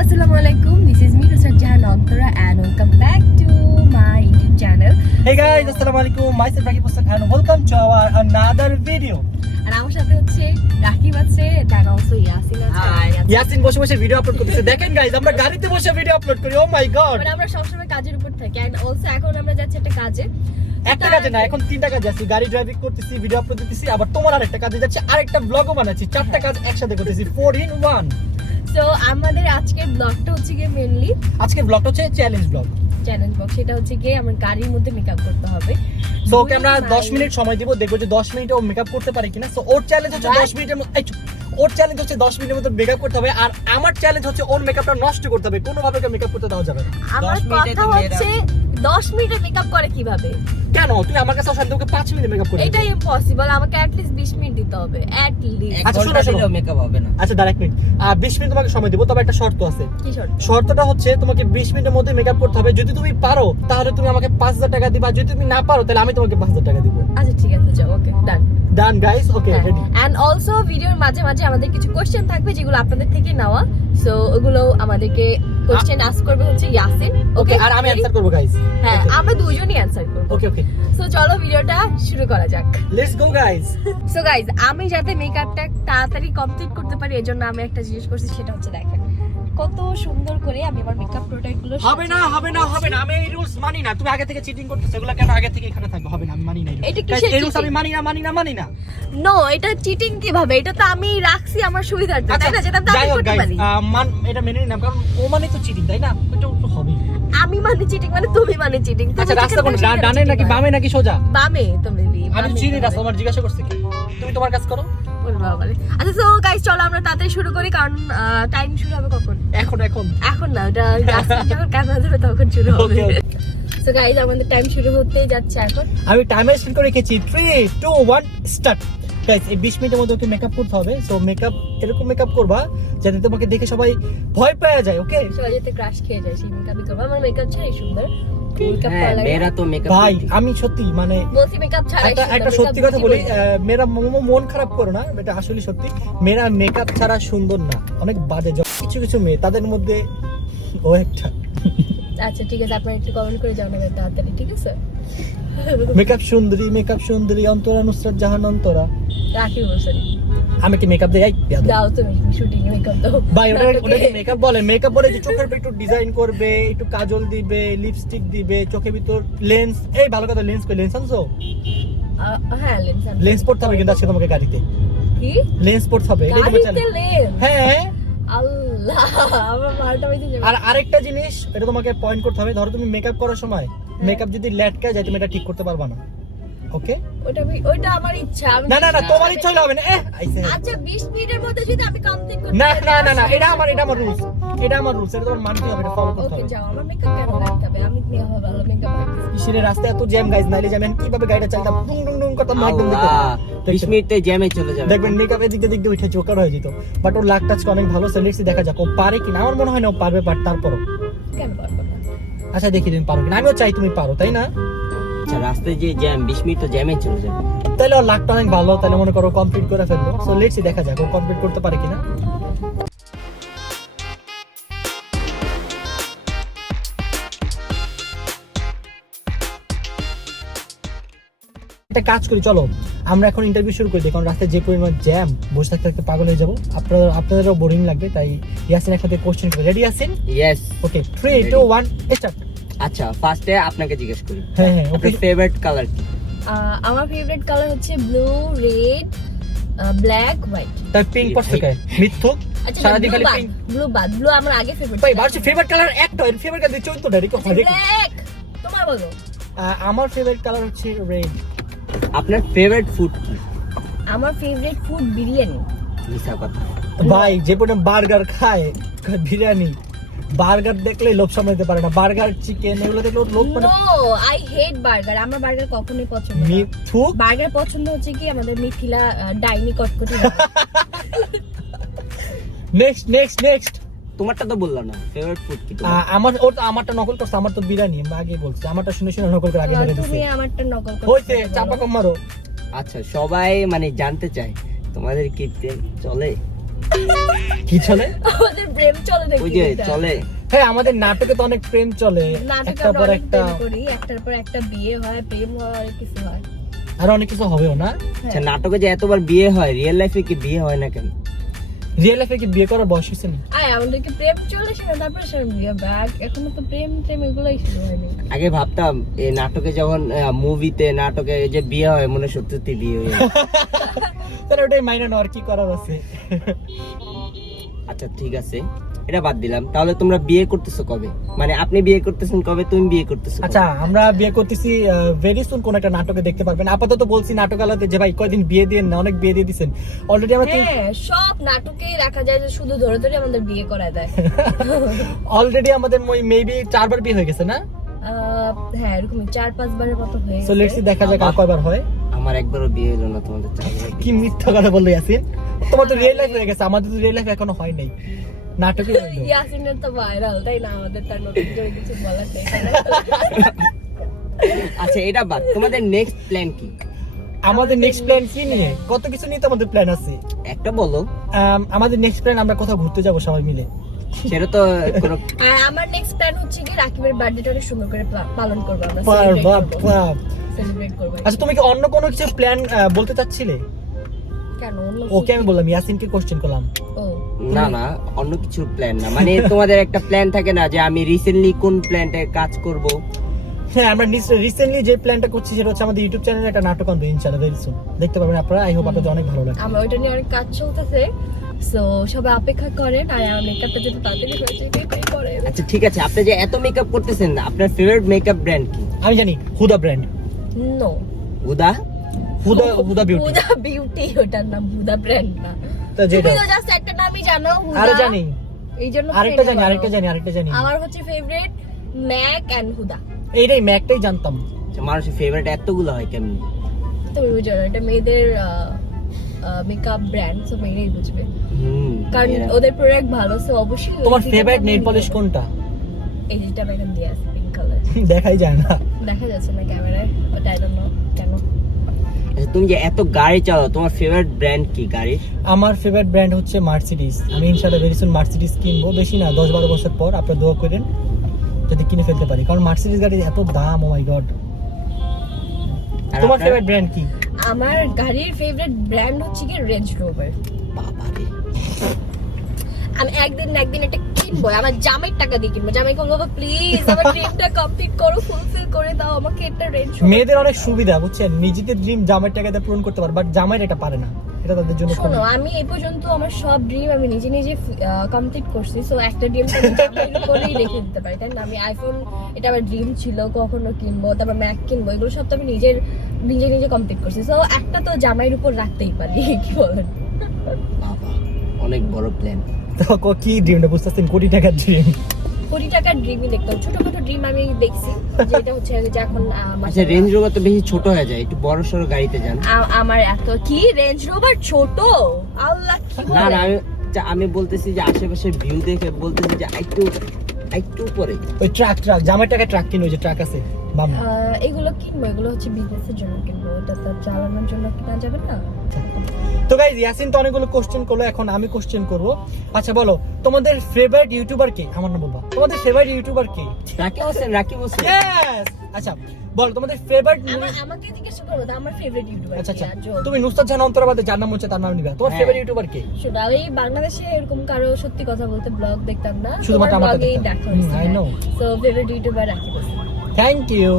assalamu alaikum. This is me, Nusrat Jahan Antara, and welcome back to my YouTube channel. Hey guys, assalamu alaikum. Myself Rakib Hussain and welcome to our another video. And আমার সাথে হচ্ছে রাকিব আছে, and also Yasin আছে. ইয়াসিন বসে বসে video upload করতেছে। দেখেন guys, আমরা গাড়িতে বসে ভিডিও আপলোড করি। ও মাই গড। মানে আমরা সবসময় কাজের উপর থাকি, and also এখন আমরা যাচ্ছি একটা কাজে। একটা কাজে না, এখন তিনটা কাজে আছি। গাড়ি ড্রাইভিং করতেছি, ভিডিও আপলোড দিতেছি, আবার তোমার আরেকটা কাজে যাচ্ছি, আরেকটা ব্লগও বানাচ্ছি। চারটা কাজ একসাথে করতেছি, 4 in 1। সো আমাদের আজকের ব্লগটা হচ্ছে গিয়ে মেইনলি আজকের ব্লগটা হচ্ছে চ্যালেঞ্জ ব্লগ। চ্যালেঞ্জ বক্স, সেটা হচ্ছে গিয়ে আমার গাড়ির মধ্যে মেকআপ করতে হবে। সো ওকে আমরা 10 মিনিট সময় দিব, দেখবো যে 10 মিনিটে ও মেকআপ করতে পারে কিনা। সো ওর চ্যালেঞ্জ হচ্ছে 10 মিনিটের মধ্যে, ওর চ্যালেঞ্জ হচ্ছে 10 মিনিটের মধ্যে মেকআপ করতে হবে, আর আমার চ্যালেঞ্জ হচ্ছে ওর মেকআপটা নষ্ট করতে হবে। কোনোভাবে ওকে মেকআপ করতে দেওয়া যাবে না। আমার কথা হচ্ছে 10 মিনিটে মেকআপ করে কিভাবে? কেন তুমি আমার কাছে আসলে ওকে 5 মিনিট মেকআপ করে? এটা ইম্পসিবল, আমাকে at least 20 মিনিট দিতে হবে at least। আচ্ছা শোনো শোনো, মেকআপ হবে না। আচ্ছা দাঁড়া এক মিনিট, 20 মিনিট তোমাকে সময় দেব, তবে একটা শর্ত আছে। কি শর্ত? শর্তটা হচ্ছে তোমাকে 20 মিনিটের মধ্যে মেকআপ করতে হবে। যদি তুমি পারো তাহলে তুমি আমাকে 5000 টাকা দিবা, যদি তুমি না পারো তাহলে আমি তোমাকে 5000 টাকা দিব। আচ্ছা ঠিক আছে, যাও, okay done done guys, okay ready. And also ভিডিওর মাঝে মাঝে আমাদের কিছু কোশ্চেন থাকবে যেগুলো আপনাদের থেকে নেওয়া। সো ওগুলো আমাদেরকে কোশ্চেন আস্ক করবে হচ্ছে ইয়াসিন। ওকে, আর আমি অ্যানসার করব গাইস। হ্যাঁ, আমরা দুইজনই অ্যানসার করব। ওকে ওকে, সো চলো ভিডিওটা শুরু করা যাক। Let's go guys. So guys, আমি যাতে মেকআপটা তাড়াতাড়ি কমপ্লিট করতে পারি এজন্য আমি একটা জিনিস করছি, সেটা হচ্ছে দেখেন কত সুন্দর করে আমি আমার মেকআপ প্রোডাক্ট গুলো হবে না হবে না হবে না, আমি এই রুলস মানি না। তুমি আগে থেকে চিটিং করতেছ, এগুলো কেন আগে থেকে এখানে থাকবে? হবে না, আমি মানি না এটা কি এই রুলস, আমি মানি না। নো, এটা চিটিং কিভাবে? এটা তো আমি রাখছি আমার সুবিধার্থে, তাই না? যেটা আমি যাই হোক করতে গাইস, পারি। এটা মেনে নিলাম, কারণ ও মানে তো চিটিং, তাই না? এটা তো হবে। আমি মানে চিটিং মানে তুমি মানে চিটিং। আচ্ছা রাস্তা কোন, ডানে নাকি বামে নাকি সোজা? বামে। তুমি আমি চিনি রাস্তা, তোমার জিজ্ঞাসা করছে কি? তুমি তোমার কাজ করো। আচ্ছা সো গাইস, চলো আমরা তাড়াতাড়ি শুরু করি, কারণ টাইম শুরু হবে কখন? এখন না, এটা যখন ক্যামেরা ধরবে তখন শুরু হবে। সো গাইস, আমাদের টাইম শুরু হতে যাচ্ছে এখন। আমি টাইমার সেট করে রেখেছি, 3 2 1 স্টার্ট। গাইস এই 20 মিনিটের মধ্যে ওকে মেকআপ করতে হবে। সো মেকআপ এরকম মেকআপ করবা যাতে তোমাকে দেখে সবাই ভয় পেয়ে যায়। ওকে, সবাই যাতে ক্রাশ খেয়ে যায়, সেই মেকআপই করবো। আমার মেকআপ ছাড়াই সুন্দর। মেরা তো মেকআপ ভাই আমি সত্যি মানে বলছি মেকআপ ছাড়াই একটা সত্যি কথা বলি, মেরা মন খারাপ করো না, এটা আসলে সত্যি। মেরা মেকআপ ছাড়া সুন্দর না, অনেক বাজে। কিছু কিছু মেয়ে তাদের মধ্যে ও একটা। আচ্ছা ঠিক আছে, আপনারা একটু কমেন্ট করে জানাবেন তাড়াতাড়ি, ঠিক আছে? মেকআপ সুন্দরী অন্তরা, নুসরাত জাহান অন্তরা। রাখি বলছেন আমি কি মেকআপ দেই? দাও, তুমি শুটিং এ মেকআপ দাও ভাই। ওটা মেকআপ বলে? মেকআপ বলে যে চোখের একটু ডিজাইন করবে, একটু কাজল দিবে, লিপস্টিক দিবে, চোখের ভিতর লেন্স। এই ভালো কথা, লেন্স কই? লেন্স আনছো? হ্যাঁ লেন্স পড়তে হবে কিন্তু আজকে তোমাকে গাড়িতে। কি লেন্স পড়তে হবে? এটাই তোমার গাড়িতে চ্যালেঞ্জ। লেন্স? হ্যাঁ। আল্লাহ, আমার মালটা বেঁচে যাবে। আর আরেকটা জিনিস, এটা তোমাকে পয়েন্ট করতে হবে। ধরো তুমি মেকআপ করার সময় মেকআপ যদি লেটকা যায়, তুমি এটা ঠিক করতে পারবা না। ওকে, ওটা আমার ইচ্ছা। না তোমার ইচ্ছা হলে হবে না। আচ্ছা 20 মিনিটের মধ্যে যদি আমি কমপ্লিট করতে না এটা আমার রুলস। এটা তোমার মানতে হবে, এটা ফলো করতে ওকে, হবে। যাও, আমার মেকআপ কেন লাগতে হবে? আমি ভালো মেকআপ আর্টিস্ট। ইসিরে রাস্তায় এত জ্যাম গাইস, নাইলে যাবেন কিভাবে গাড়িটা চালাতাম, ডুং ডুং ডুং করতাম একদম। 20 মিনিটে জ্যামে চলে যাবে। দেখবেন মেকআপ এদিক দিয়ে উঠে চোকার হয়ে যেত। বাট ওর লাক টাচ অনেক ভালো। সেলেক্সি দেখা যাক ও পারে কিনা। আমার মনে হয় না ও পারবে, বাট তারপরও কেন পারবো না? আচ্ছা দেখি তুমি পারো কিনা। আমিও চাই তুমি পারো, তাই না? আচ্ছা রাস্তায় যে জ্যাম, 20 মিনিট তো জ্যামে চলে যাবে। তাহলে ওর লাকটা অনেক ভালো, তাহলে মনে করো কমপ্লিট করে ফেলবো। সো লেটস সি, দেখা যাক ও কমপ্লিট করতে পারে কিনা। একটা কাজ করি, চলো আমরা এখন ইন্টারভিউ শুরু করি। দেখুন রাস্তায় যে পরিমাণ জ্যাম, বসে থাকতে থাকতে পাগল হয়ে যাবো। আপনাদেরও বোরিং লাগবে, তাই ইয়াসিন একসাথে কোশ্চেন করে। রেডি ইয়াসিন? ইয়েস। ওকে, 3 2 1 স্টার্ট। আচ্ছা ফার্স্টে আপনাকে জিজ্ঞেস করি, হ্যাঁ ওকে। আপনার ফেভারিট কালার কি? আমার ফেভারিট কালার হচ্ছে ব্লু, রেড, ব্ল্যাক, হোয়াইট। তাই পিঙ্ক পড়ছে কে? মিথ্যুক। আচ্ছা সারাদিন খালি পিঙ্ক। ব্লু আমার আগে ফেভারিট। ভাই বারছে ফেভারিট কালার একটা, এর ফেভারিট কালার চৈত্র ডাইরি কো হয় দেখি। ব্ল্যাক। তোমার বলো। আমার ফেভারিট কালার হচ্ছে রেড। আপনার ফেভারিট ফুড কি? আমার ফেভারিট ফুড বিরিয়ানি। মিছা কথা ভাই, যে পরিমাণ বার্গার খায়, বিরিয়ানি। বার্গার দেখলে লোভ সামলাতে পারে না। বার্গার, চিকেন এগুলো দেখলে লোভ মানে। No, I hate burger. আমার বার্গার কখনোই পছন্দ না। মিথ্যুক। বার্গার পছন্দ হচ্ছে কি আমাদের মিথিলা ডাইনি কটকটি। নেক্সট তোমারটা তো বললাম না, ফেভারিট ফুড কি? আমারটা নকল করছে। আমার তো বিরিয়ানি, আমি আগে বলছি। আমারটা শুনে নকল করে আগে মেরে দিছে। তুমি আমারটা নকল করছো। হইছে, চাপা কম মারো। আচ্ছা সবাই মানে জানতে চায় তোমাদের কি প্রেম চলে? কি চলে? আমাদের প্রেম চলে নাকি? ওই যে এটা? চলে। হ্যাঁ, আমাদের নাটকে তো অনেক প্রেম চলে, নাটকে একটার আমরা পর অনেক একটা, প্রেম করি, একটার পর একটা বিয়ে হয়, প্রেম হয়, অনেক কিছু হয়। আর অনেক কিছু হবেও না। আচ্ছা, নাটকে যে এতবার বিয়ে হয়, রিয়েল লাইফে কি বিয়ে হয় না কেন? রিয়েল লাইফে কি বিয়ে করার বয়স হয়েছে না? আমাদেরকে প্রেম চলে সেটা তারপরে সেটা বিয়ে ব্যাগ, এখনো তো প্রেম এগুলোই শুরু হয়নি। আগে ভাবতাম এই নাটকে যখন মুভিতে নাটকে যে বিয়ে হয় মনে হয় সত্যি সত্যি বিয়ে হয়ে যায়। তাহলে ওটাই মাইনে নেওয়ার কি করার আছে। আচ্ছা ঠিক আছে, এটা বাদ দিলাম। তাহলে তোমরা বিয়ে করতেছো কবে? মানে আপনি বিয়ে করতেছেন কবে, তুমি বিয়ে করতেছো কবে? আচ্ছা, আমরা বিয়ে করতেছি ভেরি সুন, কোন একটা নাটকে দেখতে পারবেন। আপাতত বলছি নাটকালাতে যে ভাই কয়দিন বিয়ে দিয়ে না, অনেক বিয়ে দিয়ে দিচ্ছেন অলরেডি। আমরা হ্যাঁ, সব নাটকেই দেখা যায় যে শুধু ধরে ধরে আমাদের বিয়ে করায় দেয়। অলরেডি আমাদের মেবি 4 বার বিয়ে হয়ে গেছে না? হ্যাঁ, এরকম 4-5 বারের মতো হয়ে সো লেটস সি, দেখা যাক আর কয়বার হয়। আমার একবারও বিয়ে হলো না, তোমাদের 4 বার। কি মিথ্যা কথা বললো ইয়াসিন, তোমার তো রিয়েল লাইফ হয়ে গেছে, আমাদের তো রিয়েল লাইফ এখনো হয় নাই, নাটকে হইলো। ইয়াসিনের তো ভাইরাল, তাই না? আমাদের তার নতুন করে কিছু বলার নেই। আচ্ছা এটা বাদ, তোমাদের নেক্সট প্ল্যান কি? আমাদের নেক্সট প্ল্যান কি নিয়ে? কত কিছু নিয়ে তো আমাদের প্ল্যান আছে। একটা বলো। আমাদের নেক্সট প্ল্যান আমরা কোথাও ঘুরতে যাব সবাই মিলে। সেটা তো কোনো আর আমার নেক্সট প্ল্যান হচ্ছে কি রাকিবের বার্থডেটা অনেক সুন্দর করে পালন করব আমরা, সেলিব্রেট করব। আচ্ছা, তুমি কি অন্য কোনো কিছু প্ল্যান বলতে চাচ্ছিলে? কেন অন্য ওকে আমি বললাম, ইয়াসিনকে কোশ্চেন করলাম। ও না না, অন্য কিছু প্ল্যান না, মানে তোমাদের একটা প্ল্যান থাকে না যে আমি রিসেন্টলি কোন প্ল্যানটায় কাজ করব? হ্যাঁ, আমরা রিসেন্টলি যে প্ল্যানটা করছি সেটা হচ্ছে আমাদের ইউটিউব চ্যানেলে একটা নাটক আনবে ইনশাআল্লাহ, ভেরি সুন দেখতে পাবেন আপনারা। আই হোপ আপনাদের অনেক ভালো লাগবে। আমরা ওইটা নিয়ে অনেক কাজ চলতেছে, সো সবাই অপেক্ষা করেন। আর আমার মেকআপটা যদি তাড়াতাড়ি হয়ে যায় এটাই করে। আচ্ছা ঠিক আছে, আপনি যে এত মেকআপ করতেছেন, আপনার ফেভারিট মেকআপ ব্র্যান্ড কি? আমি জানি, হুদা ব্র্যান্ড। নো, হুদা? হুদা বিউটি। হুদা বিউটি, ওটার নাম হুদা ব্র্যান্ড না। তো যেটা তুমি তো জাস্ট একটা নামই জানো, হুদা। আরে জানি, এইজন্য আরেকটা জানি, friend আরেকটা জানি। আমার হচ্ছে ফেভারিট ম্যাক এন্ড হুদা। এইটাই ম্যাকটাই জানতাম। আচ্ছা, মানুষের ফেভারিট এতগুলো হয় কেমন? তুমি বুঝো না, এটা মেয়েদের মেকআপ ব্র্যান্ড, সো মেয়েরাই বুঝবে, কারণ এরা- ওদের প্রোডাক্ট ভালো, সো অবশ্যই। তোমার ফেভারিট নেল পলিশ কোনটা? এই যেটা আমি এখন দিয়ে আছে, পিঙ্ক কালার। দেখাই যায় না। দেখা যাচ্ছে না ক্যামেরায়, বাট আই ডোন্ট নো কেন। আচ্ছা, তুমি যে এত গাড়ি চালাও, তোমার ফেভারিট ব্র্যান্ড কি গাড়ির? আমার ফেভারিট ব্র্যান্ড হচ্ছে মার্সিডিজ। আমি ইনশাআল্লাহ ভেরি সুন মার্সিডিজ কিনবো, বেশি না 10-12 বছর পর। আপনারা দোয়া করেন যদি কিনে ফেলতে পারি, কারণ মার্সিডিজ গাড়ির এত দাম, ও মাই গড। আর তোমার আপনার? ফেভারিট ব্র্যান্ড কি? আমার গাড়ির ফেভারিট ব্র্যান্ড হচ্ছে কি রেঞ্জ রোভার। বাবারে, আমি একদিন না একদিন এটা কিনবো, আমার জামাইয়ের টাকা দিয়ে কিনবো। জামাইকে বলবো প্লিজ আমার ড্রিমটা কমপ্লিট করো, ফুলফিল করে দাও আমাকে একটা রেঞ্জ রোভার। মেয়েদের অনেক সুবিধা বুঝছেন, নিজেদের ড্রিম জামাইয়ের টাকা দিয়ে পূরণ করতে পারে, বাট জামাইয়ের এটা পারে না, এটা তাদের জন্য শোনো, আমি এই পর্যন্ত আমার সব ড্রিম আমি নিজে নিজে কমপ্লিট করছি, সো একটা ড্রিম করেই রেখে দিতে পারি, তাই না? আমি আইফোন, এটা আমার ড্রিম ছিল কখনো কিনবো, তারপর ম্যাক কিনবো, এগুলো সব তো আমি নিজে নিজে কমপ্লিট করছি, সো একটা তো জামাইয়ের উপর রাখতেই পারি। কি বলেন? বাবা অনেক বড় প্ল্যান। তো কি ড্রিমটা বুঝতেছেন? কোটি টাকার ড্রিম। কোটি টাকার ড্রিমই দেখতাম, ছোটখাটো ড্রিম আমি দেখছি, যেটা হচ্ছে যে এখন আচ্ছা, রেঞ্জ রোভার তো বেশি ছোট হয়ে যায়, একটু বড় সড়ো গাড়িতে যান। আমার এত কি রেঞ্জ রোভার ছোট, আল্লাহ কি না বলে? না, আমি বলতেছি যে আশেপাশের ভিউ দেখে বলতেছি যে একটু পরে। ওই ট্রাক জামাইয়ের টাকা ট্রাক কিনো, ওই যে ট্রাক আছে বাম। এগুলো কিনবো, এগুলো হচ্ছে বিজনেসের জন্য কিনবো, এটা তো চালানোর জন্য কেনা যাবে না। তো গাইস, ইয়াসিন তো অনেকগুলো কোশ্চেন করলো, এখন আমি কোশ্চেন করব। আচ্ছা বলো, তোমাদের ফেভারিট ইউটিউবার কে? আমার না বলবা, তোমাদের ফেভারিট ইউটিউবার কে? রাকিব হোসেন। ইয়েস। আচ্ছা বলো, তোমাদের ফেভারিট। আমাকে জিজ্ঞাসা করবো তো আমার ফেভারিট ইউটিউবার আচ্ছা কি? আচ্ছা, তুমি নুসরাত জাহান অন্তরাবাদে যার নাম হচ্ছে তার নাম নিবা। তোমার হ্যাঁ। ফেভারিট ইউটিউবার কে? শোনো, আমি বাংলাদেশে এরকম কারো সত্যি কথা বলতে ব্লগ দেখতাম না, শুধুমাত্র আমার ব্লগেই দেখতাম। দেখা I know. So favourite YouTuber Rakib Hossain. Thank you.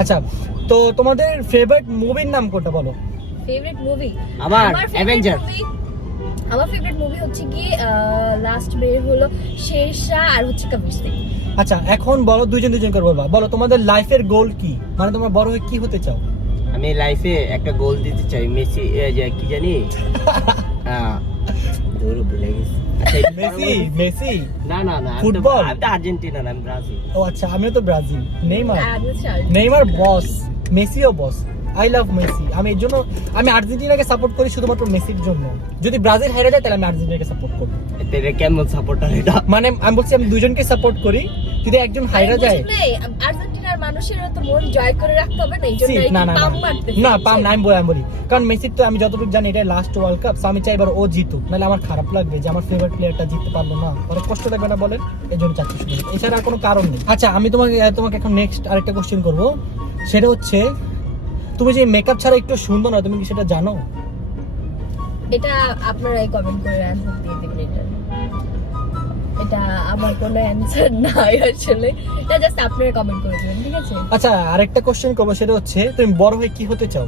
আচ্ছা, তো তোমাদের ফেভারিট মুভির নাম কোনটা বলো? ফেভারিট মুভি আমার অ্যাভেঞ্জার। আমার ফেভারিট মুভি হচ্ছে কি লাস্ট বের হলো শেরশাহ আর হচ্ছে কবির সিং। আচ্ছা, এখন বলো, দুজন করে বলবা। বলো তোমাদের লাইফের গোল কি, মানে তোমরা বড় হয়ে কি হতে চাও? আমি লাইফে একটা গোল দিতে চাই, মেসি যে কি জানি ধরে ভুলে গেছি। আচ্ছা, এটা মেসি। না না না, ফুটবল? আমি তো আর্জেন্টিনা না, আমি ব্রাজিল। ও আচ্ছা, আমিও তো ব্রাজিল। আর হচ্ছে নেইমার বস, মেসিও বস। I love Messi. আমি এর জন্য আমি আর্জেন্টিনাকে সাপোর্ট করি, শুধুমাত্র মেসির জন্য। যদি ব্রাজিল হেরে যায় তাহলে আমি আর্জেন্টিনাকে সাপোর্ট করব। এটা কেমন সাপোর্টার এটা? মানে আমি বলছি আমি দুজনকে সাপোর্ট করি, যদি একজন হাইরা যায় আর্জেন্টিনার মানুষের তো মন জয় করে রাখতে হবে না, এই জন্য না না পাম মারতেছে। না পাম না, আমি বলি কারণ মেসির তো আমি যতটুকু জানি এটা লাস্ট ওয়ার্ল্ড কাপ, আমি চাই এবার ও জিতুক, নাহলে আমার খারাপ লাগবে যে আমার ফেভারিট প্লেয়ারটা জিততে পারলো না, অনেক কষ্ট লাগবে না বলেন, এই জন্য চাচ্ছি শুধু, এছাড়া আর কোনো কারণ নেই। আচ্ছা আমি তোমাকে এখন নেক্সট আরেকটা কোশ্চেন করব, সেটা হচ্ছে তুমি যে মেকআপ ছাড়া একটু সুন্দর না, তুমি কি সেটা জানো? এটা আপনারাই কমেন্ট করে অ্যানসার দিয়ে দিবেন। এটা আমার কোনো অ্যানসার নাই আসলে, এটা জাস্ট আপনারা কমেন্ট করে দিবেন, ঠিক আছে? আচ্ছা আরেকটা কোশ্চেন করবো, সেটা হচ্ছে তুমি বড় হয়ে কি হতে চাও?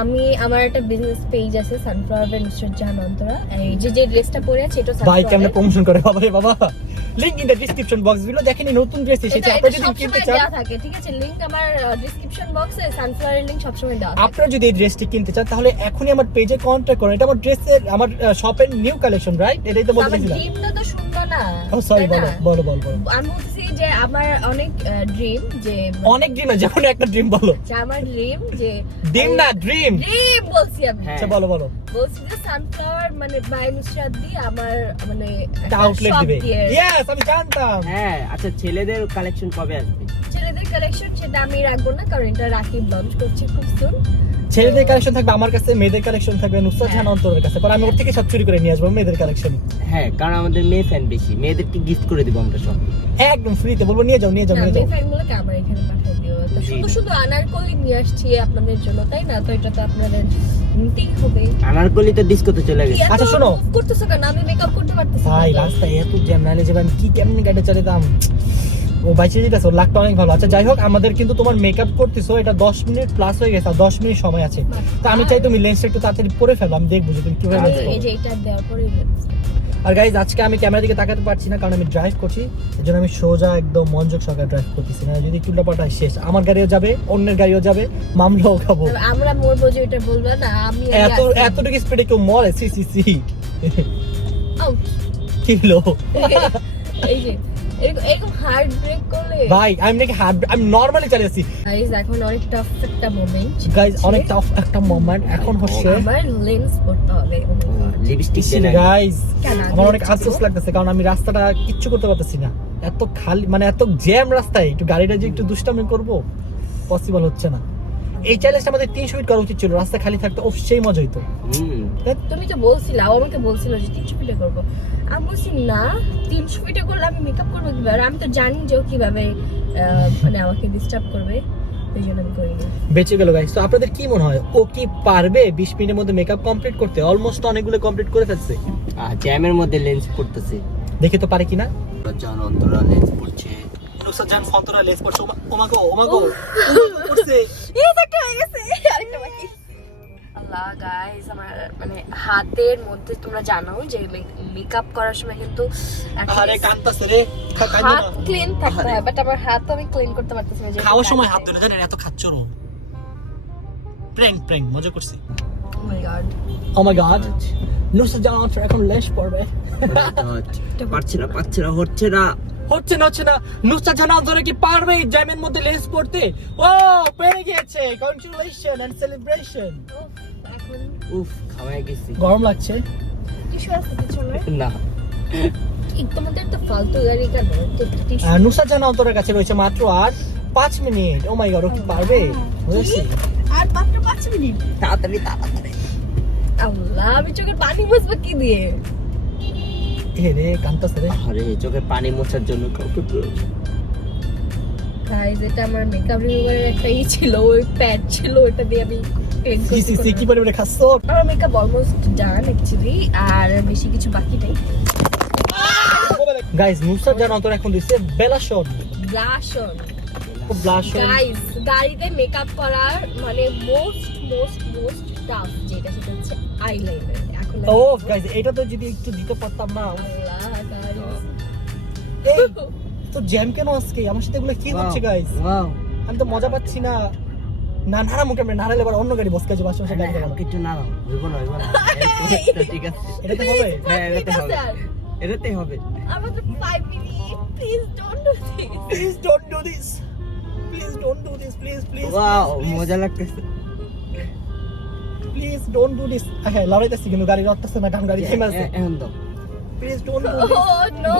আমি আমার একটা বিজনেস পেজ আছে সানফ্লাওয়ার বাই নুসরাত জাহান অন্তরা, এই যে ড্রেসটা পরে আছে এটা ভাই কেমনে সানফ্লাওয়ার, প্রমোশন করে বাবা রে বাবা, link in the description box below, দেখেন এই নতুন ড্রেস এসেছে, আপনারা যদি কিনতে চান দেওয়া থাকে, ঠিক আছে? লিংক আমার ডেসক্রিপশন বক্সে সানফ্লাওয়ারের লিংক সবসময় দেওয়া থাকে। আপনারা যদি এই ড্রেসটি কিনতে চান তাহলে এখনই আমার পেজে কন্টাক্ট করুন, এটা আমার ড্রেসের আমার শপের নিউ কালেকশন, রাইট? এটাই তো বলতে আমার চাইছিলাম। ড্রিমটা তো সুন্দর না, ও সরি, তাই বলো না? বলো। আমি বলছি যে আমার অনেক ড্রিম, যে অনেক ড্রিম আছে, যেমন একটা ড্রিম বলো। যে আমার ড্রিম যে ড্রিম না ড্রিম, ড্রিম বলছি আমি, হ্যাঁ। আচ্ছা বলো বলছি যে সানফ্লাওয়ার মানে বাই নুসরাত দিয়ে আমার মানে একটা আউটলেট shop দিবে। দিয়ে- ইয়েস আমি জানতাম। হ্যাঁ আচ্ছা, ছেলেদের কালেকশন কবে আসবে? ছেলেদের কালেকশন সেটা আমি রাখবো না, কারণ এটা রাকিব লঞ্চ করছে খুব সুন। ছেলেদের কালেকশন থাকবে আমার কাছে, মেয়েদের কালেকশন থাকবে নুসরাত জাহান অন্তরের কাছে, পরে আমি ওর থেকে সব চুরি করে নিয়ে আসবো মেয়েদের কালেকশন, হ্যাঁ, কারণ আমাদের মেয়ে ফ্যান বেশি, মেয়েদেরকে গিফট করে দিব আমরা সব। একদম ফ্রিতে বলবো নিয়ে যাও। না, মেয়ে ফ্যানগুলোকে আমার এখানে পাঠিয়ে দিও। তো শুধু শুধু আনারকলি নিয়ে আসছি আপনাদের জন্য, তাই না? তো এটা তো আপনাদের নিতেই হবে। আনারকলি তো ডিস্কোতে চলে গেছে। এত আচ্ছা, শোনো। move করতেছো কেন? আমি মেকআপ করতে পারতেছি না ভাই তো। রাস্তায় এত জ্যাম, নাইলে যে আমি কি কেমনি গাড়ি চালাতাম, ও বাইচে যেতেছে, ওর লাকটা অনেক ভালো। আচ্ছা যাই হোক, আমাদের কিন্তু তোমার মেকআপ করতেছো, এটা 10 মিনিট প্লাস হয়ে গেছে, আর 10 মিনিট সময় আছে, তো আমি চাই তুমি লেন্সটা একটু তাড়াতাড়ি পরে ফেলো, আমি দেখবো যে তুমি কিভাবে আমি lens এই পরো। যে এটা দেওয়ার পরে আর গাইজ আজকে আমি ক্যামেরা দিকে তাকাতে পারছি না, কারণ আমি ড্রাইভ করছি, এর জন্য আমি সোজা একদম মনোযোগ সহকারে ড্রাইভ করতেছি না, যদি চুলটা পাঠায় শেষ, আমার গাড়িও যাবে, অন্যের গাড়িও যাবে, মামলাও খাবো। আমরা মরবো যে এটা বলবে না, আমি এতটুকু স্পিডে কেউ মরে? সি আউট। কি হলো এই যে এরকম হার্ড ব্রেক করলে ভাই, আমি নরমালি চালিয়েছি গাইস, এখন অনেক টাফ একটা মোমেন্ট গাইজ, অনেক টাফ একটা মোমেন্ট এখন হচ্ছে। আমার লেন্স পড়তে হবে। লিপস্টিক গাইজ কেন? আমার অনেক আফসোস লাগতেছে, কারণ আমি রাস্তাটা কিচ্ছু করতে পারতেছি না, এত খালি, মানে এত জ্যাম রাস্তায়, একটু গাড়িটা যে একটু দুষ্টামি করবো পসিবল হচ্ছে না। এই চ্যালেঞ্জটা আমাদের 300 ফিট করা উচিত ছিল, রাস্তা খালি থাকতো, ও সেই মজা হইতো। তুমি তো বলছিলে, ও আমাকে বলছিল যে 300 ফিটে করবো, আমি বলছি না 300 ফিটে করলে আমি মেকআপ করবো কিভাবে? আমি তো জানি যে ও কিভাবে মানে আমাকে ডিস্টার্ব করবে, এই জন্য আমি করিনি। বেঁচে গেল গাইজ। তো আপনাদের কি মনে হয়, ও কি পারবে 20 মিনিটের মধ্যে মেকআপ কমপ্লিট করতে? অলমোস্ট অনেকগুলো কমপ্লিট করে ফেলছে, জ্যামের মধ্যে লেন্স পড়তেছে। দেখি তো পারে কিনা। জান অন্তরা লেন্স পড়ছে। নুসরাত জাহান অন্তরা লেন্স পড়ছে, ওমাগো করছে। ইয়েস, একটা হয়ে গেছে, আরেকটা বাকি। আল্লাহ গাইস, আমার মানে হাতের মধ্যে তোমরা জানো যে মেকআপ করার সময় কিন্তু আরে কাঁদতাছে রে, হাত ক্লিন থাকতে হয়, বাট আমার হাত তো আমি ক্লিন করতে পারতেছি না। খাওয়ার সময় হাত ধরে জানেন, এত খাচ্ছ না। প্র্যাঙ্ক মজা করছি। ও মাই গড, ও মাই গড, নুসরাত জাহান অন্তরা এখন লেন্স পড়বে। পারছে না, হচ্ছে না। হচ্ছে না। নুসরাত জাহান অন্তরা কি পারবে এই জ্যামের মধ্যে লেন্স পড়তে? ও পেরে গিয়েছে, কনগ্রাচুলেশন এন্ড সেলিব্রেশন। এখন উফ, খাওয়ায় গেছি। গরম লাগছে টিস্যু আছে পিছনে? না, কি তোমাদের তো ফালতু গাড়ি কেন? টিস্যু নুসরাত জাহান অন্তরের কাছে রয়েছে মাত্র আর 5 মিনিট। ও মাই গড, ও কি পারবে? বুঝেছি। আর মাত্র 5 মিনিট। তাড়াতাড়ি। আল্লাহ, আমি চোখের পানি মুছবো কি দিয়ে? এ রে কাঁদতাছে রে। আরে চোখে পানি মোছার জন্য কাউকে প্রয়োজন। গাইস, এটা আমার মেকআপ রিমুভারের একটা ছিল, ওই প্যাড ছিল, ওটা দিয়ে আমি ক্লিন করতে কি পরিমাণে খাচ্ছো? আমার মেকআপ অলমোস্ট ডান অ্যাকচুয়ালি, আর বেশি কিছু বাকি নেই। গাইস, নুসরাত জাহান অন্তরা এখন দিচ্ছে বেলাশন। Blush on. ব্লাশন গাইস, গাড়িতে মেকআপ করার মানে মোস্ট টাফ যেটা, সেটা হচ্ছে আইলাইনার। এখন ও গাইস, এটা তো যদি একটু দিতে পারতাম না। আল্লাহ গাইস, এই তো জ্যাম কেন আজকে? আমার সাথে এগুলো কি হচ্ছে গাইস? ওয়াও, আমি তো মজা পাচ্ছি না। নাড়া মুখে নাড়ালে আবার অন্য গাড়ি বসকে যাবে, আশেপাশে গাড়ি যাবে। কিছু না হইব না। ঠিক আছে, এটাতে হবে? হ্যাঁ, এটাতে হবে। আমাদের 5 minute, please don't do this. Please don't do this. Please don't do this. Please. Wow, please. মজা লাগতেছে। Please don't do this. হ্যাঁ, লড়াইতেছি কিন্তু গাড়ি রটতেছে না, কারণ গাড়ি থেমে আছে। এখন দাও। Please don't do this Oh no!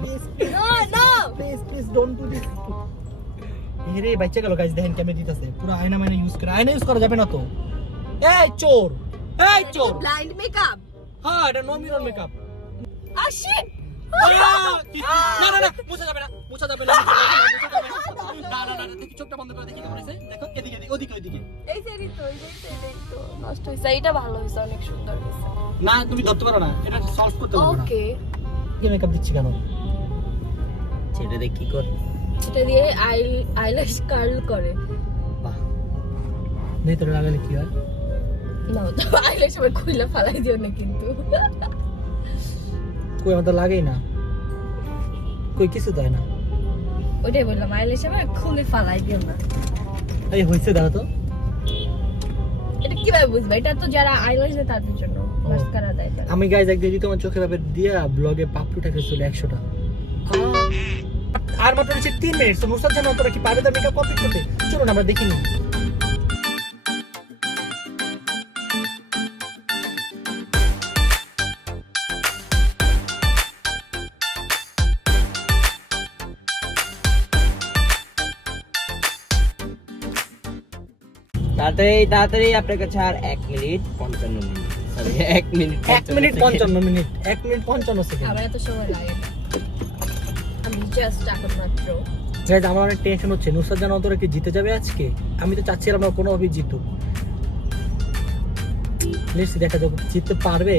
Please No, no! Please don't do this এরে বাচ্চা গেল গাইস দেখেন কেমনে দিতেছে পুরো আয়না মানে ইউজ করে আয়না ইউজ করা যাবে না তো এই চোর এই চোর Blind makeup. হ্যাঁ এটা no mirror makeup Ah shit! না না না মুছা যাবে না মুছা যাবে না দেখি চোখটা বন্ধ করে দেখি কেমন আছে দেখো এদিকে ওদিকে ওদিকে এই সাইডই তো, নষ্ট হয়েছে। এইটা ভালো হয়েছে, অনেক সুন্দর হয়েছে। না তুমি ধরতে পারো না এটা সলভ করতে পারবে না ওকে, কি মেকআপ দিচ্ছি কেন সেটা দিয়ে কি কর? এটা দিয়ে আইল্যাশ কার্ল করে। বাহ নেই তোর লাগালে কি হয় না তো আইল্যাশ আবার খুলে ফালাই দিও না কিন্তু। কই আমার তো লাগেই না কই কিছু দেয় না ওইটাই বললাম, আইল্যাশ আবার খুলে ফালাই দিও না। এই হইছে দাঁড়া তো এটা কিভাবে বুঝবে? এটা তো যারা আইল্যাশ দেয় তাদের জন্য, মাস্কারা দেয় তারা। আমি গাইজ একদিন যদি তোমার চোখে ভাবে দিয়া ব্লগে পাপড়ুটা খেয়েছিল 100টা আর মাত্র হচ্ছে 3 মিনিট তো নুসরাত জানো তোরা কি পারে তার মেকআপ কমপ্লিট করতে চলুন আমরা দেখি নি তাড়াতাড়ি আপনার কাছে আর 1 minute 55 minute sorry 1 minute 1 minute 55 minute 1 minute 55 second আমার এত সময় লাগে না, আমি জাস্ট এখন মাত্র। গাইজ আমার অনেক টেনশন হচ্ছে নুসরাত জানো তোরা কি জিতে যাবে আজকে আমি তো চাচ্ছিলাম না কোনোভাবে জিতুক লেটস দেখা যাক জিততে পারবে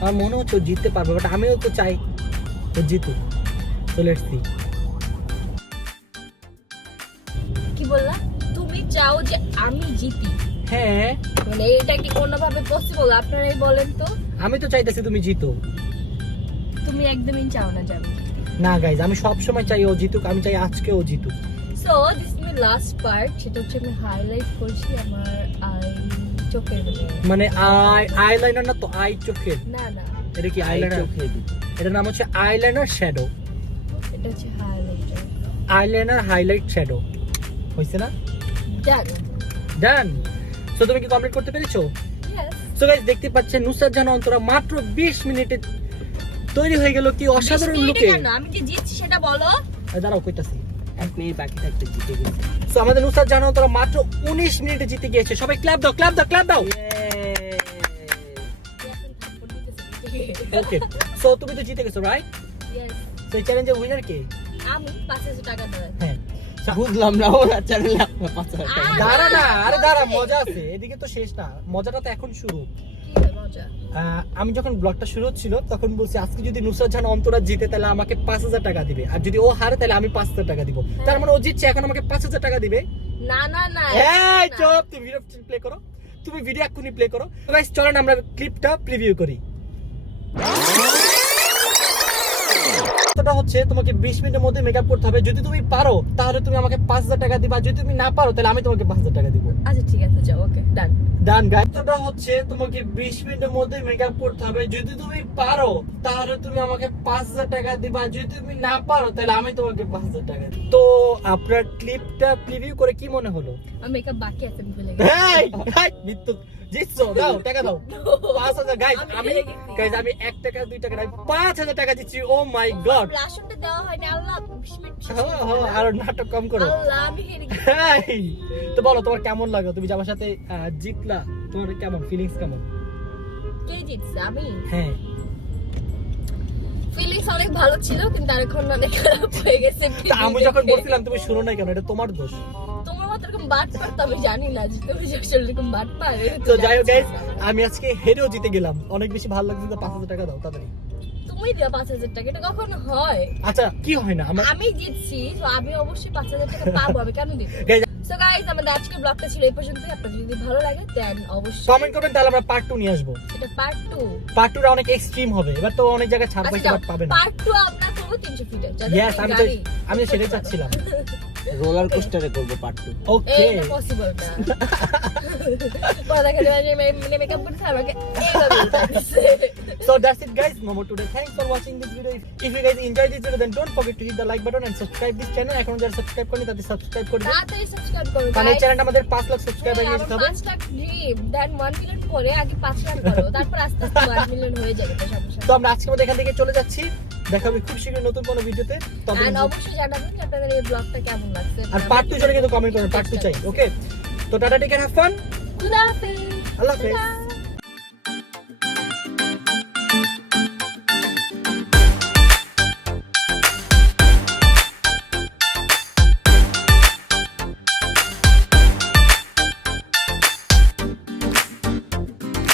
আমার মনে হচ্ছে ও জিততে পারবে বাট আমিও তো চাই ও জিতুক তো লেটস সি কি বললা? তুমি চাও যে আমি জিতি? হ্যাঁ মানে এটা কি কোনোভাবে পসিবল? আপনারাই বলেন তো। আমি তো চাইতেছি তুমি জিতো তুমি একদমই চাও না যে আমি জিতি। না গাইজ আমি সব সময় চাই ও জিতুক আমি চাই আজকে ও জিতুক so this is my last part, সেটা হচ্ছে আমি হাইলাইট করছি আমার চোখের মানে আইলাইনার না তো আই চোখের না না, এটা কি আইলাইনার চোখে দিতে। এটার নাম হচ্ছে আইলাইনার শ্যাডো এটা হচ্ছে হাইলাইটার। আইলাইনার হাইলাইট শ্যাডো হইছে না ডান। ডান সো তুমি কি কমপ্লিট করতে পেরেছো ইয়েস। সো গাইস দেখতে পাচ্ছেন নুসরাত জাহান অন্তরা মাত্র 20 মিনিটে তৈরি হয়ে গেল কি অসাধারণ লুকে আমি যে জিতছি সেটা বলো। দাঁড়াও কইতাছি 1 মিনিট বাকি থাকতে জিতে গেছে। সো আমাদের নুসরাত জাহান অন্তরা মাত্র 19 মিনিটে জিতে গিয়েছে সবাই ক্ল্যাপ দাও ক্ল্যাপ দাও ক্ল্যাপ দাও ওকে সো তুমি তো জিতে গেছো রাইট ইয়েস। সো এই চ্যালেঞ্জের উইনার কে আমি 5000 টাকা দেব। হ্যাঁ বুঝলাম না ওরা চ্যানেল আপনার 5000 টাকা। দাঁড়া না আরে দাঁড়া মজা আছে এদিকে তো শেষ না মজাটা তো এখন শুরু কি হয় মজা? আমি যখন ব্লগটা শুরু হচ্ছিল তখন বলছি আজকে যদি নুসরাত জাহান অন্তরা জিতে তাহলে আমাকে 5000 টাকা দিবে আর যদি ও হারে তাহলে আমি 5000 টাকা দিব তার মানে ও জিতছে এখন আমাকে 5000 টাকা দিবে না না না। এই চুপ তুমি ভিডিও প্লে করো তুমি ভিডিও এক্ষুনি প্লে করো গাইস চলেন আমরা ক্লিপটা প্রিভিউ করি কথাটা হচ্ছে তোমাকে 20 মিনিটের মধ্যে মেকআপ করতে হবে যদি তুমি পারো তাহলে তুমি আমাকে 5000 টাকা দিবা যদি তুমি না পারো তাহলে আমি তোমাকে 5000 টাকা দিব আচ্ছা ঠিক আছে, যাও। Okay done. ডান গাইস কথাটা হচ্ছে তোমাকে 20 মিনিটের মধ্যে মেকআপ করতে হবে যদি তুমি পারো তাহলে তুমি আমাকে 5000 টাকা দিবা যদি তুমি না পারো তাহলে আমি তোমাকে 5000 টাকা দিব তো আপনার ক্লিপটা প্রিভিউ করে কি মনে হলো আমার মেকআপ বাকি আছে, আমি ভুলে গেছি। এই মিত্তু জিতছো দাও টাকা দাও 5000 গাইস আমি 1 টাকা 2 টাকা না 5000 টাকা দিচ্ছি ও মাই গড রাশনটা দেওয়া হয়নি। আল্লাহ 20 মিনিট শেষ হ্যাঁ হয়ে হ্যাঁ গেল। আর নাটক কম করো আল্লাহ আমি হেরে গেছি। এই, তো বলো তোমার কেমন লাগলো তুমি যে আমার সাথে জিতলা তোমার কেমন ফিলিংস কেমন কে জিতছে? আমি। হ্যাঁ ফিলিংস অনেক ভালো ছিল কিন্তু আর এখন অনেক খারাপ হয়ে গেছে। তা আমি যখন বলছিলাম তুমি শুনো নাই কেন এটা তোমার দোষ তোমার মতো এরকম বাট পার তো আমি জানি না যে তুমি যে আসলে এরকম বাট পার। তো যাই হোক গাইস আমি আজকে হেরেও জিতে গেলাম অনেক বেশি ভালো লাগছে তো 5000 টাকা দাও তাড়াতাড়ি তুমি দিও 5000 টাকা, এটা কখনো হয়? আচ্ছা কি হয় না আমার আমি জিতছি তো আমি অবশ্যই 5000 টাকা পাবো, আমি কেন দিব? Guys, সো গাইস আমাদের আজকের ব্লগটা ছিল এই পর্যন্তই। আপনাদের যদি ভালো লাগে দেন অবশ্যই কমেন্ট করবেন তাহলে আমরা পার্ট 2 নিয়ে আসবো এটা পার্ট 2। পার্ট 2 অনেক এক্সট্রিম হবে এবার তো অনেক জায়গায় ছাড় পাইছে বাট পাবে না পার্ট 2 আমরা করব 300 ফিটে। Yes, আমি তো সেটাই চাচ্ছিলাম। রোলার কোস্টারে করবো পার্ট 2। ওকে এটা পসিবল না। পরে দেখা যাবে যে মেকআপ করতে আমাকে এইভাবে উঠাচ্ছে। So that's it guys, no more today. Thanks for watching this video. If you guys enjoyed this video, then don't forget to hit the like button and subscribe this channel. এখন যারা subscribe করেনি তাদের subscribe করে দিন, তাড়াতাড়ি subscribe করো কারণ এই guys। চ্যানেলটা আমাদের 5 লাখ সাবস্ক্রাইবার নিয়ে আমার যেতে হবে। 5 লাখ ড্রিম, দেন 1 মিলিয়ন পরে আগে 5 লাখ করো, তারপর আস্তে আস্তে 1 মিলিয়ন হয়ে যাবে তো সমস্যা। তো আমরা আজকে মধ্যে এখান থেকে চলে যাচ্ছি, দেখা হবে খুব শীঘ্রই নতুন কোনো ভিডিওতে। তবে আর অবশ্যই জানাবেন যে আপনাদের এই ব্লগটা কেমন লাগছে। আর পার্ট 2 জন্য কিন্তু কমেন্ট করুন, পার্ট 2 চাই। ওকে, তো tata, take care, have fun, খুদা হাফেজ। আল্লাহ হাফেজ।